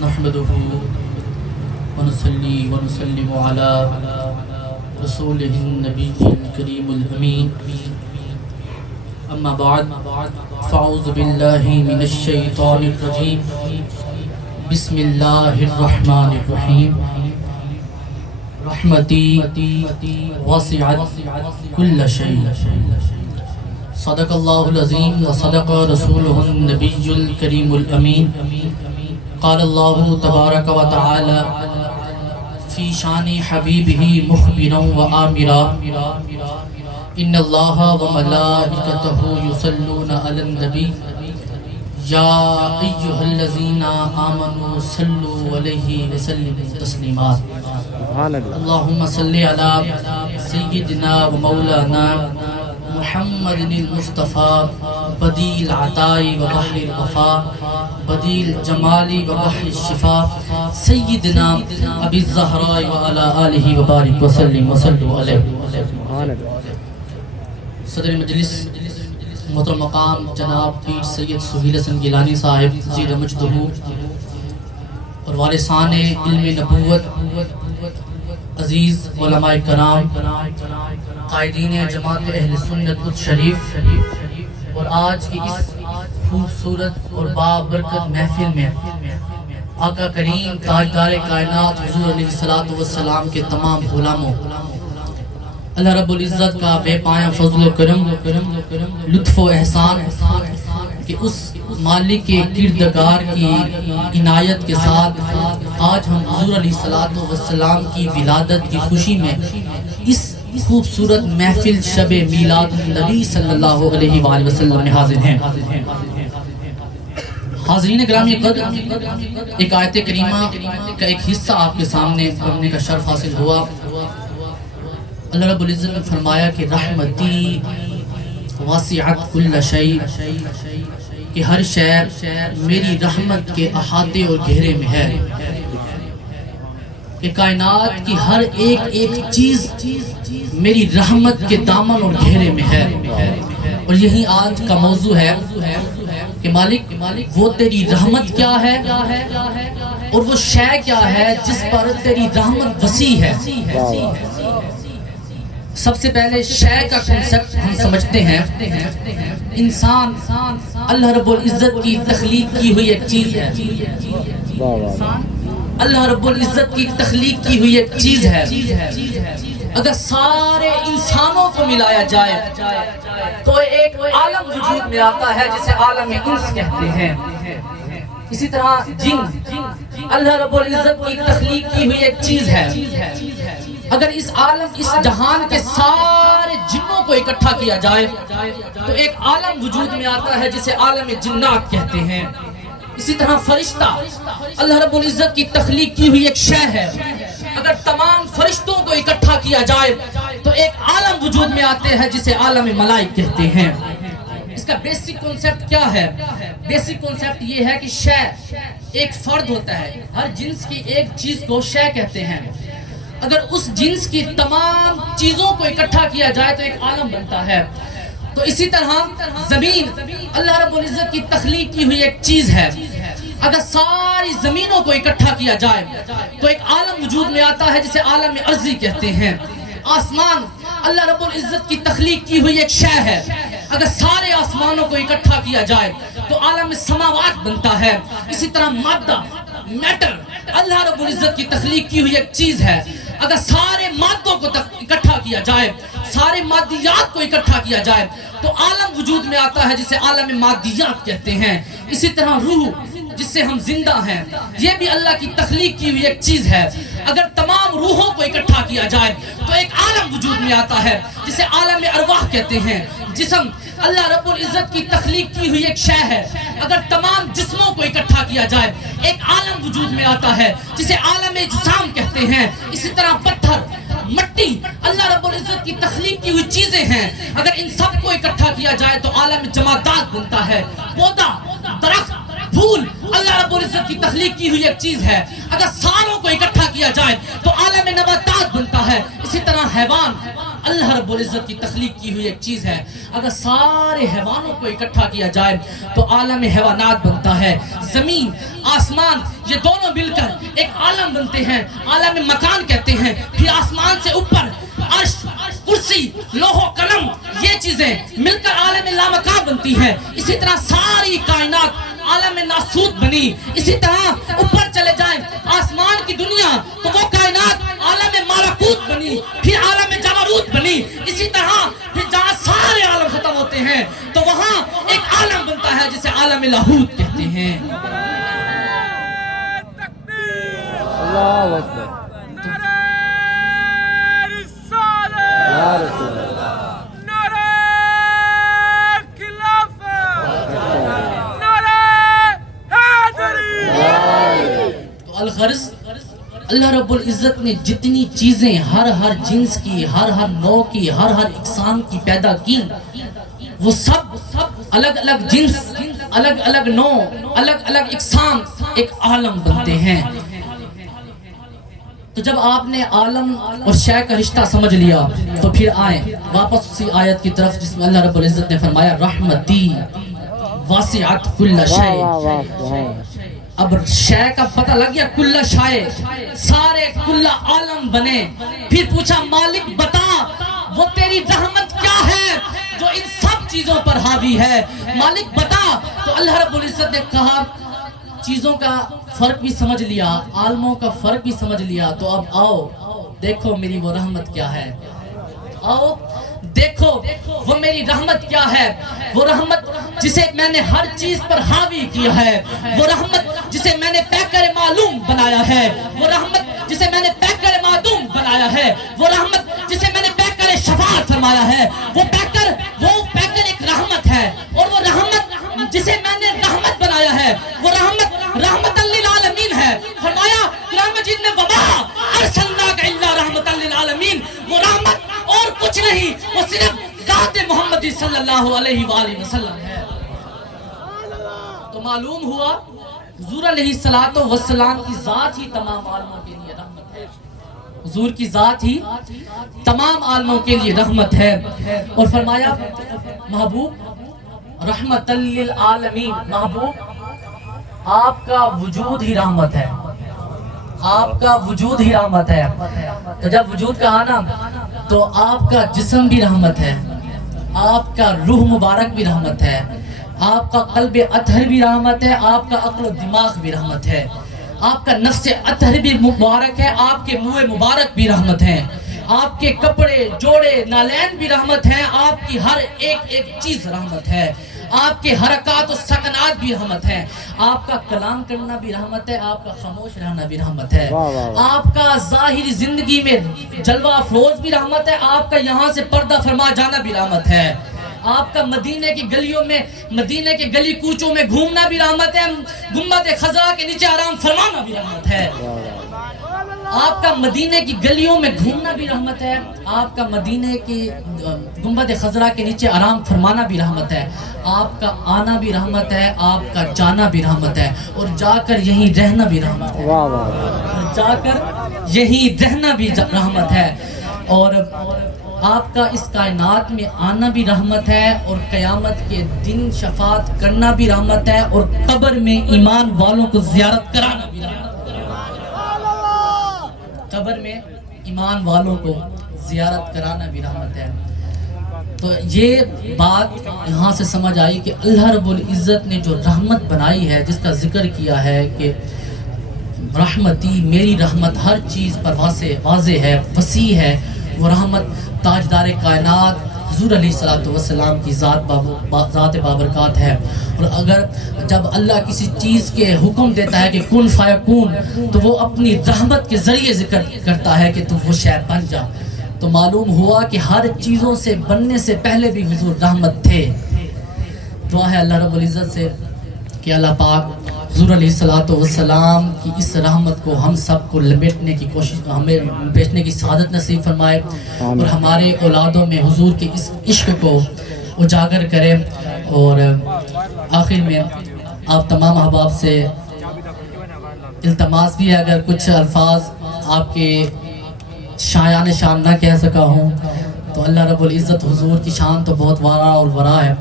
نحمده ونصلي ونسلم على رسوله النبي الكريم الأمين أما بعد فأعوذ بالله من الشيطان الرجيم بسم الله الرحمن الرحيم رحمتي وسعت كل شيء صدق الله العظيم وصدق رسوله النبي الكريم الأمين قال الله تبارك وتعالى في شان حبيبه مخبرا وآمرا إن الله وملائكته يصلون على النبي يا أيها الذين آمنوا صلوا عليه وسلموا تسليما اللهم صل على سيدنا ومولانا محمد المصطفى بديع العطاء وبحر الوفاء بديع الجمال وبحر الشفاء سيدنا أبي الزهراء وعلى آله وبارك وسلم وصلوا عليه. صدر مجلس محترم مقام جناب پیر سید سہیل حسن گیلانی صاحب زیر مجدہ اور وارثان علم نبوت، عزیز علماء کرام، قائدین جماعت اہل سنت الشریف، اور آج کی اس خوبصورت اور بابرکت محفل میں آقا کریم تاجدار کائنات حضور علیہ السلام کے تمام غلاموں، اللہ رب العزت کا بے پایہ فضل و کرم، لطف و احسان کہ اس مالک کے کردگار کی عنایت کے ساتھ آج ہم حضور علیہ السلام کی ولادت کی خوشی میں اس خوبصورت محفل شب میلاد النبی صلی اللہ علیہ وآلہ وسلم میں حاضر ہیں. حاضرین گرامی قدر، ایک آیت کریمہ کا ایک حصہ آپ کے سامنے پڑھنے کا شرف حاصل ہوا. اللہ رب العزت نے فرمایا کہ رحمتی واسعت کل شیء، کہ ہر شے میری رحمت کے احاطے اور گھیرے میں ہے، کہ کائنات کی ہر ایک چیز میری رحمت کے دامن اور گھیرے میں ہے. اور یہی آج کا موضوع ہے کہ مالک وہ تیری رحمت کیا ہے اور وہ شے کیا ہے جس پر تیری رحمت وسیع ہے. سب سے پہلے شے کا کنسپٹ ہم سمجھتے ہیں. انسان اللہ رب العزت کی تخلیق کی ہوئی ایک چیز ہے. اللہ رب العزت کی تخلیق کی ہوئی ایک چیز ہے. اگر سارے انسانوں کو ملایا جائے تو ایک عالم وجود میں آتا ہے جسے عالم انس کہتے ہیں. اسی طرح جن، اللہ رب العزت کی تخلیق کی ہوئی ایک چیز ہے. اگر اس عالم، اس جہان کے سارے جنوں کو اکٹھا کیا جائے تو ایک عالم وجود میں آتا ہے جسے عالم جنات کہتے ہیں. اسی طرح فرشتہ اللہ رب العزت کی تخلیق کی ہوئی ایک شے ہے. اگر تمام فرشتوں کو اکٹھا کیا جائے تو ایک عالم وجود میں آتے ہیں جسے عالم ملائک کہتے ہیں. اس کا بیسک کنسپٹ کیا ہے؟ بیسک کنسپٹ یہ ہے کہ شے ایک فرد ہوتا ہے. ہر جنس کی ایک چیز کو شے کہتے ہیں. اگر اس جنس کی تمام چیزوں کو اکٹھا کیا جائے تو ایک عالم بنتا ہے. تو اسی طرح زمین اللہ رب العزت کی تخلیق کی ہوئی ایک چیز ہے. اگر ساری زمینوں کو اکٹھا کیا جائے تو ایک عالم وجود میں آتا ہے جسے عالم ارضی کہتے ہیں. آسمان اللہ رب العزت کی تخلیق کی ہوئی ایک شے ہے. اگر سارے آسمانوں کو اکٹھا کیا جائے تو عالم سماوات بنتا ہے. اسی طرح مادہ، میٹر اللہ رب العزت کی تخلیق کی ہوئی ایک چیز ہے. اگر سارے مادوں کو اکٹھا کیا جائے، سارے مادیات کو اکٹھا کیا جائے تو عالم وجود میں آتا ہے جسے عالم مادیات کہتے ہیں. اسی طرح روح جس سے ہم زندہ ہیں، یہ بھی اللہ کی تخلیق کی ہوئی ایک چیز ہے. اگر تمام روحوں کو اکٹھا کیا جائے تو ایک عالم وجود میں آتا ہے جسے عالم ارواح کہتے ہیں. جسم اللہ رب العزت کی تخلیق کی ہوئی ایک شے ہے. اگر تمام جسموں کو اکٹھا کیا جائے ایک عالم وجود میں آتا ہے جسے عالم اجسام کہتے ہیں. اسی طرح پتھر، مٹی اللہ رب العزت کی تخلیق کی ہوئی چیزیں ہیں. اگر ان سب کو اکٹھا کیا جائے تو عالم جمادات بنتا ہے. پودا، درخت پھول اللہ رب العزت کی تخلیق کی ہوئی ایک چیز ہے، اگر ساروں کو اکٹھا کیا جائے تو عالم نباتات بنتا ہے. اسی طرح حیوان اللہ رب العزت کی تخلیق کی ہوئی ایک چیز ہے، اگر سارے حیوانوں کو اکٹھا کیا جائے تو عالم حیوانات بنتا ہے. زمین آسمان یہ دونوں مل کر ایک عالم بنتے ہیں، عالم مکان کہتے ہیں. پھر آسمان سے اوپر عرش، کرسی، لوح و قلم یہ چیزیں مل کر عالم لامکان بنتی ہیں. اسی طرح ساری کائنات عالم ناسوت بنی. اسی طرح اوپر چلے جائیں آسمان کی دنیا تو وہ کائنات عالم مالکوت بنی، پھر عالم جبروت بنی. اسی طرح پھر جہاں سارے عالم ختم ہوتے ہیں تو وہاں ایک عالم بنتا ہے جسے عالم لاہوت کہتے ہیں. اللہ اکبر. یا رسول اللہ. تو الغرض اللہ رب العزت نے جتنی چیزیں ہر جنس کی، ہر نوع کی، ہر اقسام کی پیدا کی، وہ سب الگ الگ جنس، الگ الگ نوع، الگ الگ اقسام ایک عالم بنتے ہیں. تو جب آپ نے عالم اور شے کا رشتہ سمجھ لیا تو پھر آئیں واپس اسی آیت کی طرف جس میں اللہ رب العزت نے فرمایا رحمتی واسعت کل شے. اب شے کا پتہ لگ گیا، کل شے سارے کل عالم بنے. پھر پوچھا مالک بتا وہ تیری رحمت کیا ہے جو ان سب چیزوں پر حاوی ہے، مالک بتا. تو اللہ رب العزت نے کہا چیزوں کا فرق بھی سمجھ لیا، عالموں کا فرق بھی سمجھ لیا، تو اب آؤ دیکھو میری وہ رحمت کیا ہے. آؤ دیکھو وہ میری رحمت کیا ہے. وہ رحمت جسے میں نے ہر چیز پر حاوی کیا ہے، وہ رحمت جسے میں نے پیکر معلوم بنایا ہے، وہ رحمت جسے میں نے پیکر معدوم بنایا ہے، وہ رحمت جسے میں نے پیکر شفاعت فرمایا ہے. وہ پیکر ایک رحمت ہے، اور وہ رحمت جسے میں نے رحمت بنایا ہے وہ رحمت للعالمین ہے. فرمایا قرآن مجید میں وما ارسلناک الا رحمت للعالمین. وہ رحمت اور کچھ نہیں، وہ صرف ذات محمد صلی اللہ علیہ وآلہ وسلم ہے. تو معلوم ہوا حضور علیہ السلام کی ذات ہی تمام عالموں کے لیے رحمت ہے. حضور کی ذات ہی تمام عالموں کے لیے رحمت ہے. اور فرمایا محبوب رحمت للعالمین، محبوب آپ کا وجود ہی رحمت ہے، آپ کا وجود ہی رحمت ہے. تو جب وجود کہا نا تو آپ کا جسم بھی رحمت ہے، آپ کا روح مبارک بھی رحمت ہے، آپ کا قلب اطہر بھی رحمت ہے، آپ کا عقل و دماغ بھی رحمت ہے، آپ کا نفس اطہر بھی مبارک ہے، آپ کے منہ مبارک بھی رحمت ہے، آپ کے کپڑے جوڑے نالین بھی رحمت ہے، آپ کی ہر ایک چیز رحمت ہے، آپ کے حرکات و سکنات بھی رحمت ہے، آپ کا کلام کرنا بھی رحمت ہے، آپ کا خاموش رہنا بھی رحمت ہے، آپ کا ظاہری زندگی میں جلوہ افروز بھی رحمت ہے، آپ کا یہاں سے پردہ فرما جانا بھی رحمت ہے، آپ کا مدینے کی گلیوں میں، مدینے کے گلی کوچوں میں گھومنا بھی رحمت ہے، گنبد خضرا کے نیچے آرام فرمانا بھی رحمت ہے، آپ کا مدینے کی گلیوں میں گھومنا بھی رحمت ہے، آپ کا مدینے کی گنبد خضرا کے نیچے آرام فرمانا بھی رحمت ہے، آپ کا آنا بھی رحمت ہے، آپ کا جانا بھی رحمت ہے، اور جا کر یہیں رہنا بھی رحمت ہے، اور جا کر یہیں رہنا بھی رحمت ہے، اور آپ کا اس کائنات میں آنا بھی رحمت ہے، اور قیامت کے دن شفاعت کرنا بھی رحمت ہے، اور قبر میں ایمان والوں کو زیارت کرانا بھی رحمت ہے. قبر میں ایمان والوں کو زیارت کرانا بھی رحمت ہے. تو یہ بات یہاں سے سمجھ آئی کہ اللہ رب العزت نے جو رحمت بنائی ہے، جس کا ذکر کیا ہے کہ رحمتی، میری رحمت ہر چیز پر واضح ہے، وسیع ہے، وہ رحمت تاجدار کائنات حضور علیہ السلام کی ذات بابرکات ہے. اور اگر جب اللہ کسی چیز کے حکم دیتا ہے کہ کن فیکون، تو وہ اپنی رحمت کے ذریعے ذکر کرتا ہے کہ تو وہ شے بن جا. تو معلوم ہوا کہ ہر چیزوں سے بننے سے پہلے بھی حضور رحمت تھے. دعا ہے اللہ رب العزت سے کہ اللہ پاک حضور علیہ السلام کی اس رحمت کو ہم سب کو لپیٹنے کی کوشش، ہمیں لپیٹنے کی سعادت نصیب فرمائے، اور ہمارے اولادوں میں حضور کے اس عشق کو اجاگر کرے. اور آخر میں آپ تمام احباب سے التماس بھی ہے، اگر کچھ الفاظ آپ کے شایان شان نہ کہہ سکا ہوں تو اللہ رب العزت حضور کی شان تو بہت وارا اور ورا ہے،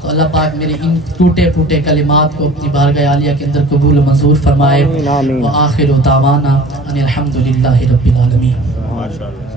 تو اللہ پاک میرے ان ٹوٹے پھوٹے کلمات کو اپنی بارگاہ عالیہ کے اندر قبول و منظور فرمائے۔ وآخر دعوانا ان الحمدللہ رب العالمین۔